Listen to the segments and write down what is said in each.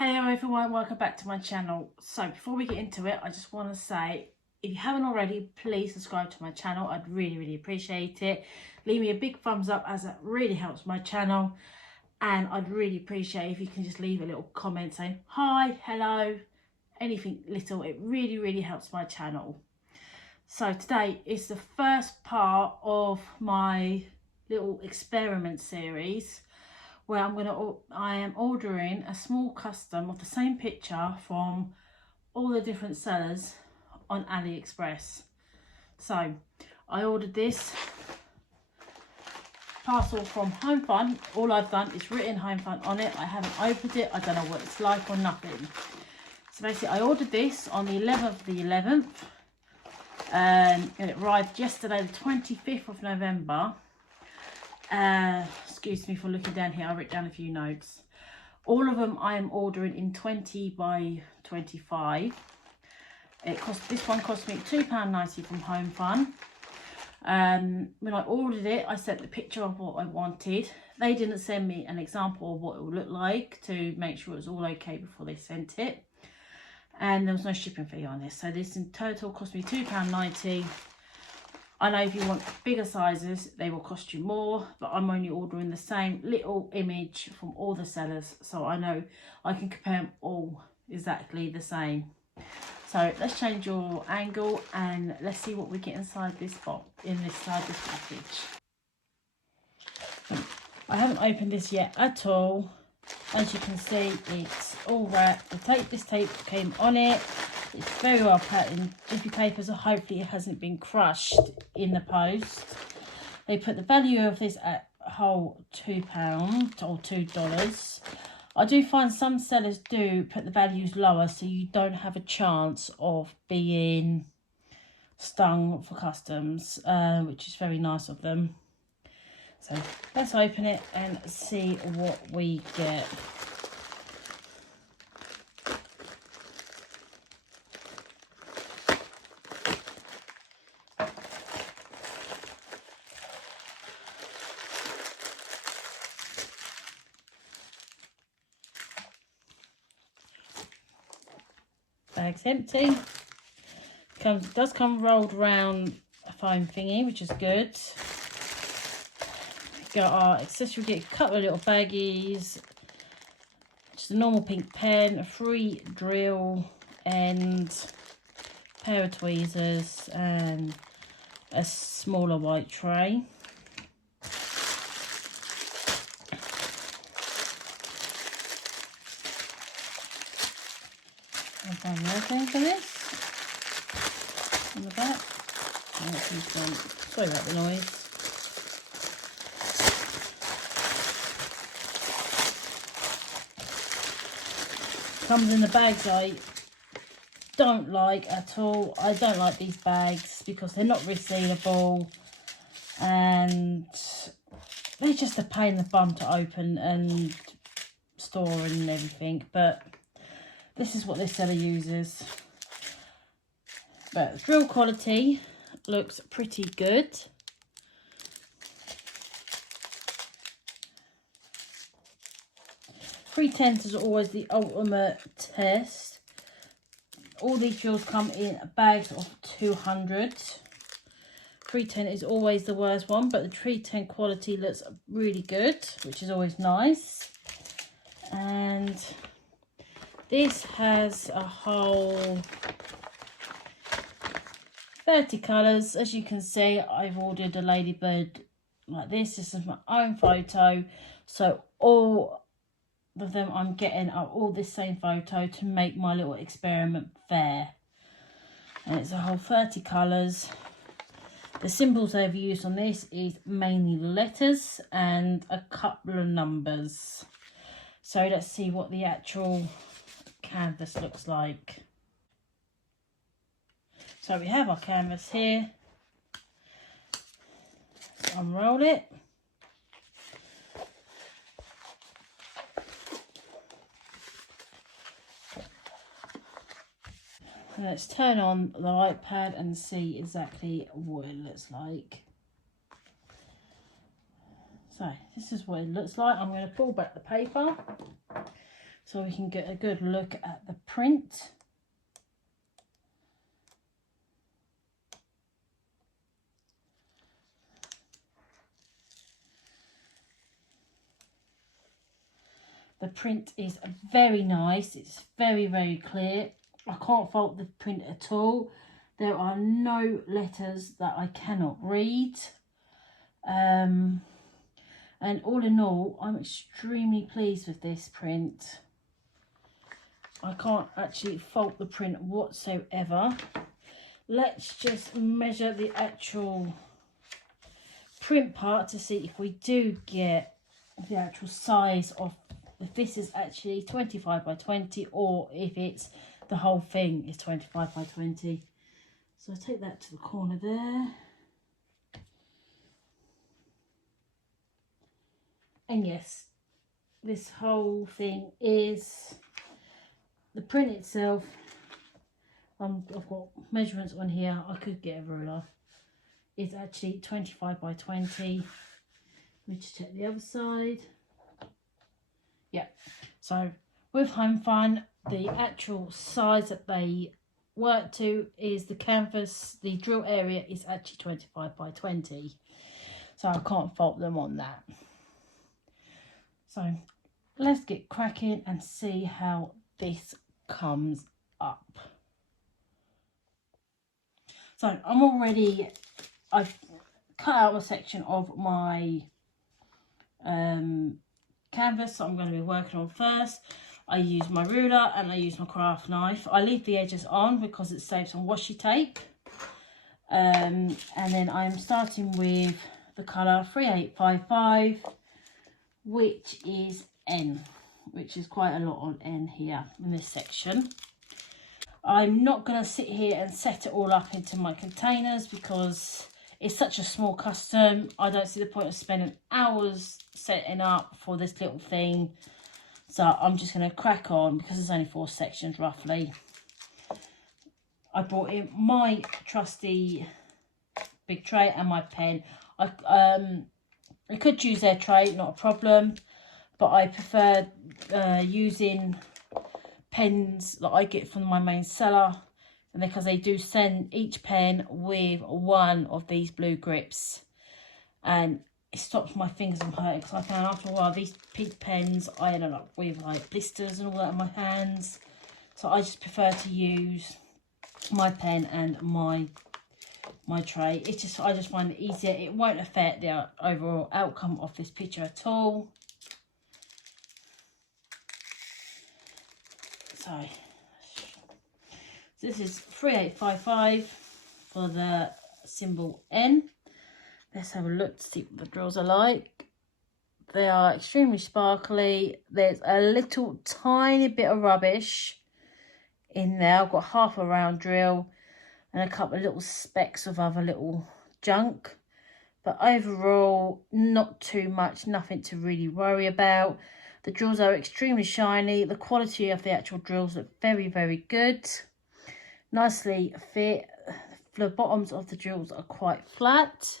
Hello everyone, welcome back to my channel. So before we get into it, I just want to say, if you haven't already, please subscribe to my channel. I'd really appreciate it. Leave me a big thumbs up, as that really helps my channel. And I'd really appreciate if you can just leave a little comment saying hi, hello, anything little. It really helps my channel. So today is the first part of my little experiment series, where I am ordering a small custom of the same picture from all the different sellers on AliExpress. So I ordered this parcel from homfun. All I've done is written homefun on it. I haven't opened it. I don't know what it's like or nothing. So basically I ordered this on the 11th of the 11th and it arrived yesterday, the 25th of November. Excuse me for looking down here, I wrote down a few notes. All of them I am ordering in 20 by 25. This one cost me £2.90 from homefun. When I ordered it, I sent the picture of what I wanted. They didn't send me an example of what it would look like to make sure it was all okay before they sent it. And there was no shipping fee on this. So this in total cost me £2.90. I know if you want bigger sizes, they will cost you more, but I'm only ordering the same little image from all the sellers, so I know I can compare them all exactly the same. So let's change your angle and let's see what we get inside this box, inside this package. I haven't opened this yet at all. As you can see, it's all wrapped. This tape came on it. It's very well patterned, jiffy paper, so hopefully it hasn't been crushed in the post. They put the value of this at a whole £2 or $2. I do find some sellers do put the values lower, so you don't have a chance of being stung for customs, which is very nice of them. So let's open it and see what we get. Bag's empty. Does come rolled round a foam thingy, which is good. Got our accessory kit, a couple of little baggies, just a normal pink pen, a free drill, and a pair of tweezers, and a smaller white tray. I'll find the other thing for this on the back. Sorry about the noise. Comes in the bags I don't like at all. I don't like these bags because they're not resealable and they're just a pain in the bum to open and store and everything, but this is what this seller uses. But the drill quality looks pretty good. .310 is always the ultimate test. All these drills come in bags of 200. .310 is always the worst one, but the .310 quality looks really good, which is always nice. And this has a whole 30 colours. As you can see, I've ordered a ladybird like this. This is my own photo, so all of them I'm getting are all this same photo to make my little experiment fair. And it's a whole 30 colours. The symbols they've used on this is mainly letters and a couple of numbers. So let's see what the actual canvas looks like. So we have our canvas here. Let's unroll it. And let's turn on the light pad and see exactly what it looks like. So this is what it looks like. I'm going to pull back the paper so we can get a good look at the print. The print is very nice. It's very, very clear. I can't fault the print at all. There are no letters that I cannot read. And all in all, I'm extremely pleased with this print. I can't actually fault the print whatsoever. Let's just measure the actual print part to see if we do get the actual size of, if this is actually 25 by 20 or if it's the whole thing is 25 by 20. So I take that to the corner there. And yes, this whole thing is the print itself. I've got measurements on here. I could get a ruler. It's actually 25 by 20. Let me just check the other side. Yeah, so with homfun, the actual size that they work to is the canvas, the drill area is actually 25 by 20. So I can't fault them on that. So let's get cracking and see how this comes up. So I've cut out a section of my canvas that I'm going to be working on first. I use my ruler and I use my craft knife. I leave the edges on because it saves on washi tape. And then I'm starting with the colour 3855, which is N, which is quite a lot on N here in this section. I'm not going to sit here and set it all up into my containers because it's such a small custom. I don't see the point of spending hours setting up for this little thing. So I'm just going to crack on because there's only 4 sections roughly. I brought in my trusty big tray and my pen. I could use their tray, not a problem. But I prefer using pens that I get from my main seller, and because they do send each pen with one of these blue grips, and it stops my fingers from hurting, because I found after a while these pink pens I ended up with like blisters and all that on my hands. So I just prefer to use my pen and my tray. It's just, I just find it easier. It won't affect the overall outcome of this picture at all. So this is 3855 for the symbol N. Let's have a look to see what the drills are like. They are extremely sparkly. There's a little tiny bit of rubbish in there. I've got half a round drill and a couple of little specks of other little junk. But overall, not too much, nothing to really worry about. The drills are extremely shiny. The quality of the actual drills look very, very good. Nicely fit. The bottoms of the drills are quite flat.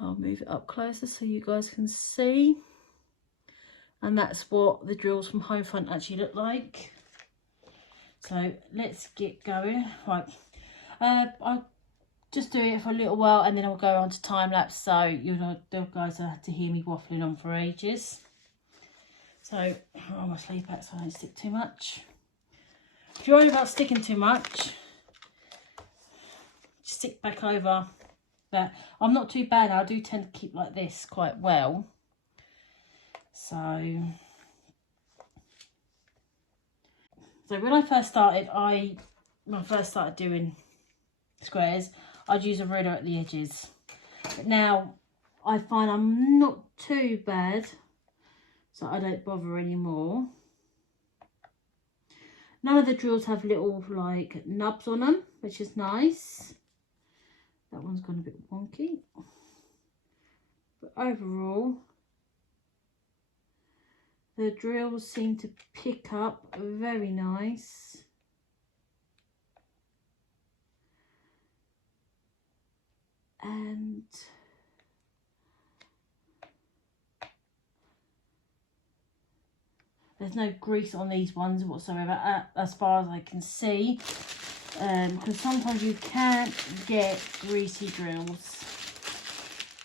I'll move it up closer so you guys can see. And that's what the drills from homfun actually look like. So let's get going. Right, I'll just do it for a little while and then I'll go on to time lapse, so you guys will have to hear me waffling on for ages. So I'll almost leave back so I don't stick too much. If you're worried about sticking too much, just stick back over that. I'm not too bad. I do tend to keep like this quite well. So when I first started, doing squares, I'd use a ruler at the edges. But now I find I'm not too bad, so I don't bother anymore. None of the drills have little like nubs on them, which is nice. That one's gone a bit wonky. But overall, the drills seem to pick up very nice. And There's no grease on these ones whatsoever, as far as I can see. Because sometimes you can't get greasy drills.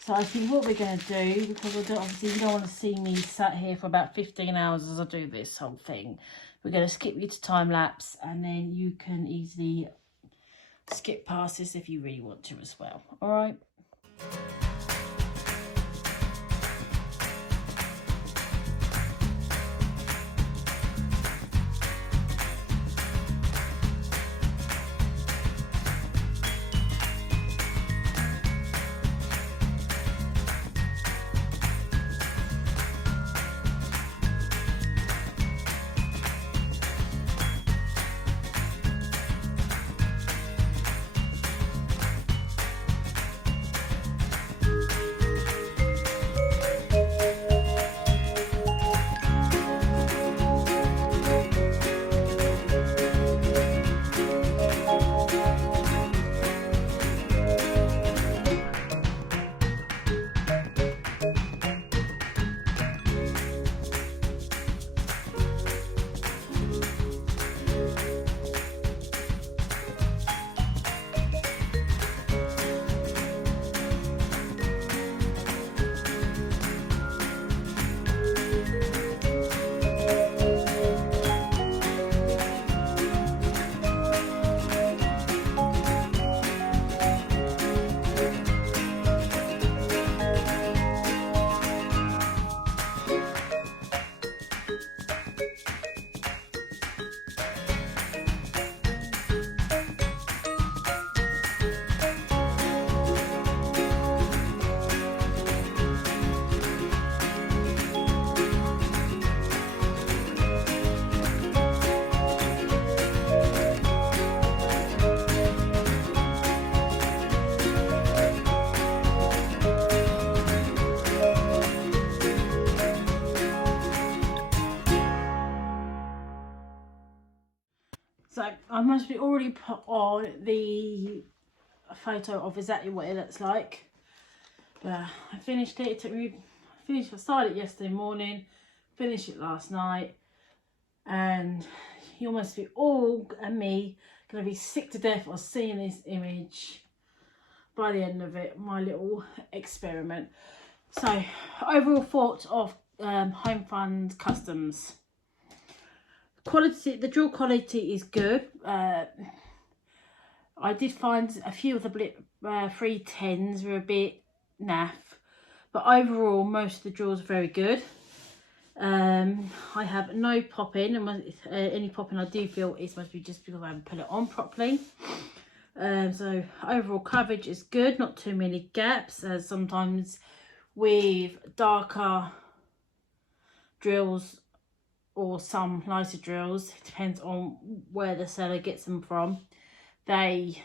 So I think what we're going to do, because obviously you don't want to see me sat here for about 15 hours as I do this whole thing. We're going to skip you to time lapse, and then you can easily skip past this if you really want to as well. All right. So I must be already put on the photo of exactly what it looks like. But I finished it. It took me, I started it yesterday morning, finished it last night, and you must be all and me gonna be sick to death of seeing this image by the end of it, my little experiment. So overall thoughts of homfun customs. Quality, the drill quality is good. I did find a few of the 310s were a bit naff, but overall most of the drills are very good. I have no popping, and any popping I do feel is must be just because I haven't put it on properly. So overall coverage is good, not too many gaps, as sometimes with darker drills or some lighter drills, it depends on where the seller gets them from, they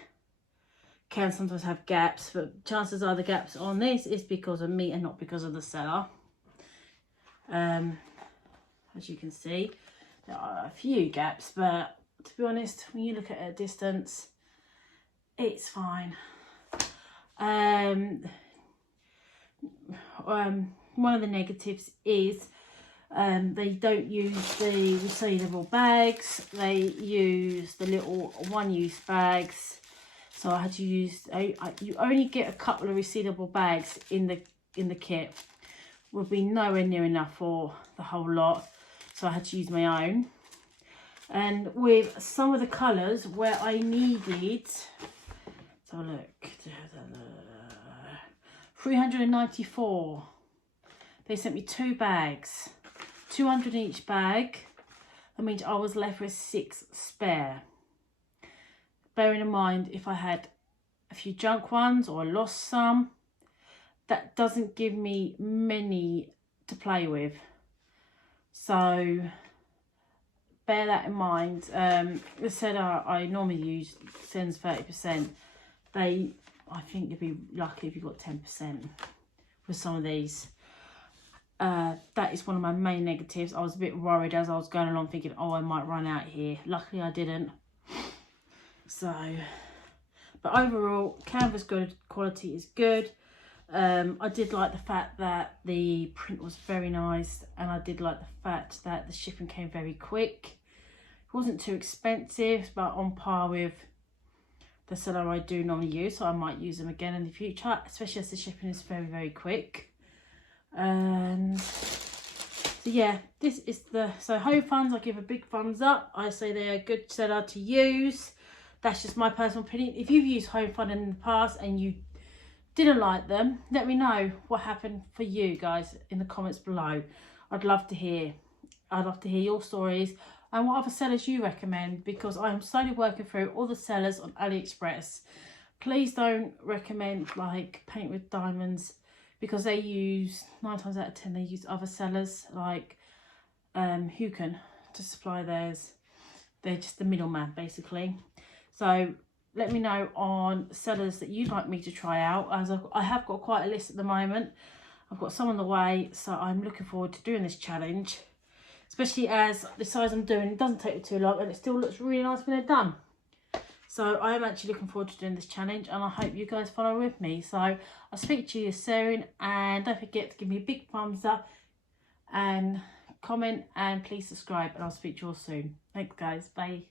can sometimes have gaps, but chances are the gaps on this is because of me and not because of the seller. As you can see, there are a few gaps, but to be honest, when you look at it at a distance, it's fine. One of the negatives is they don't use the resealable bags. They use the little one-use bags. So I had to use. You only get a couple of resealable bags in the kit. Would be nowhere near enough for the whole lot, so I had to use my own. And with some of the colours where I needed, so look, 394. They sent me 2 bags, 200 in each bag. That means I was left with 6 spare. Bearing in mind, if I had a few junk ones or I lost some, that doesn't give me many to play with. So bear that in mind. The seller I normally use sends 30%. I think you'd be lucky if you got 10% with some of these. That is one of my main negatives. I was a bit worried as I was going along thinking, oh, I might run out here. Luckily I didn't. So, but overall, canvas good, quality is good. I did like the fact that the print was very nice, and I did like the fact that the shipping came very quick. It wasn't too expensive, but on par with the seller I do normally use, so I might use them again in the future, especially as the shipping is very, very quick. And so yeah, this is so homfuns, I give a big thumbs up. I say they're a good seller to use. That's just my personal opinion. If you've used homefun in the past and you didn't like them, let me know what happened for you guys in the comments below. I'd love to hear your stories and what other sellers you recommend, because I'm slowly working through all the sellers on AliExpress. Please don't recommend like Paint with Diamonds, because they use 9 times out of 10 they use other sellers like Hucan to supply theirs. They're just the middleman basically. So let me know on sellers that you'd like me to try out, as I have got quite a list at the moment. I've got some on the way, so I'm looking forward to doing this challenge, especially as the size I'm doing, it doesn't take me too long and it still looks really nice when they're done. So I am actually looking forward to doing this challenge, and I hope you guys follow with me. So I'll speak to you soon, and don't forget to give me a big thumbs up and comment, and please subscribe, and I'll speak to you all soon. Thanks guys, bye.